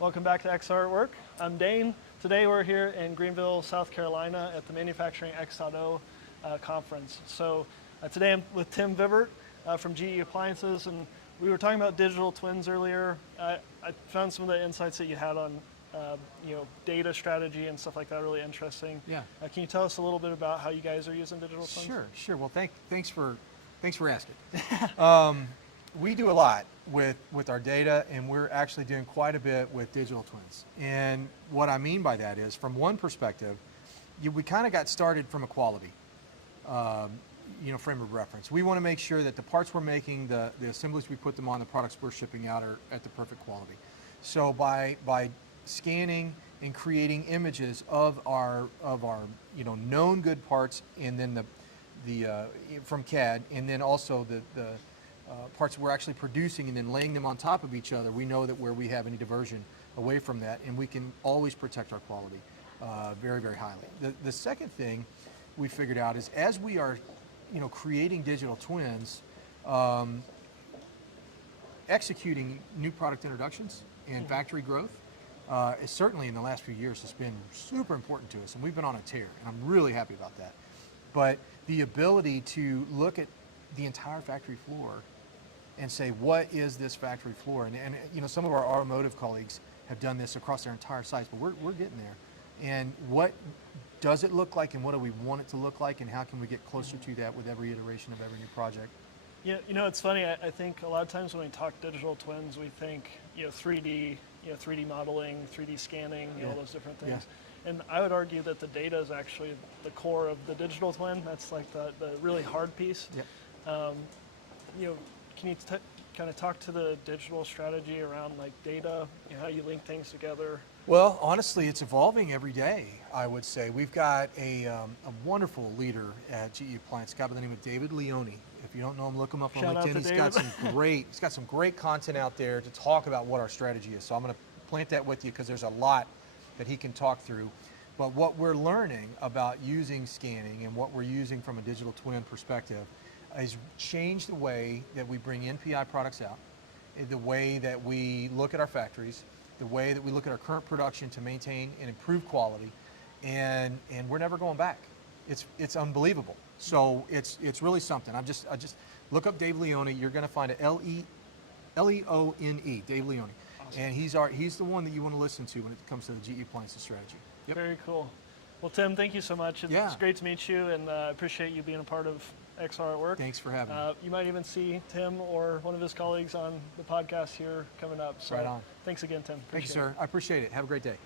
Welcome back to X Artwork. I'm Dane. Today we're here in Greenville, South Carolina at the Manufacturing X.0 conference. So today I'm with Tim Vibbert from GE Appliances, and we were talking about digital twins earlier. I found some of the insights that you had on data strategy and stuff like that really interesting. Yeah. Can you tell us a little bit about how you guys are using digital twins? Sure. Well, thanks for asking. We do a lot with our data, and we're actually doing quite a bit with digital twins. And what I mean by that is, from one perspective, we kind of got started from a quality, frame of reference. We want to make sure that the parts we're making, the assemblies we put them on, the products we're shipping out are at the perfect quality. So by scanning and creating images of our known good parts, and then the from CAD, and then also the parts we're actually producing and then laying them on top of each other, we know that where we have any diversion away from that, and we can always protect our quality very, very highly. The second thing we figured out is, as we are creating digital twins, executing new product introductions and factory growth, is certainly in the last few years has been super important to us, and we've been on a tear, and I'm really happy about that. But the ability to look at the entire factory floor and say, what is this factory floor? And some of our automotive colleagues have done this across their entire sites, but we're getting there. And what does it look like, and what do we want it to look like, and how can we get closer to that with every iteration of every new project? Yeah, it's funny. I think a lot of times when we talk digital twins, we think 3D, 3D modeling, 3D scanning, all those different things. Yeah. And I would argue that the data is actually the core of the digital twin. That's like the really hard piece. Yeah. Can you kind of talk to the digital strategy around like data, how you link things together? Well, honestly, it's evolving every day, I would say. We've got a wonderful leader at GE Appliance, a guy by the name of David Leone. If you don't know him, look him up on LinkedIn. He's got some great content out there to talk about what our strategy is. So I'm going to plant that with you, because there's a lot that he can talk through. But what we're learning about using scanning and what we're using from a digital twin perspective is change the way that we bring NPI products out, the way that we look at our factories, the way that we look at our current production to maintain and improve quality, and we're never going back. It's unbelievable. So it's really something. I just look up Dave Leone. You're going to find it Leone, Dave Leone. Awesome. And he's the one that you want to listen to when it comes to the GE Appliances strategy. Yep. Very cool. Well, Tim, thank you so much. It's great to meet you, and I appreciate you being a part of XR at Work. Thanks for having me. You might even see Tim or one of his colleagues on the podcast here coming up. So right on. Thanks again, Tim. Thank you, sir. I appreciate it. Have a great day.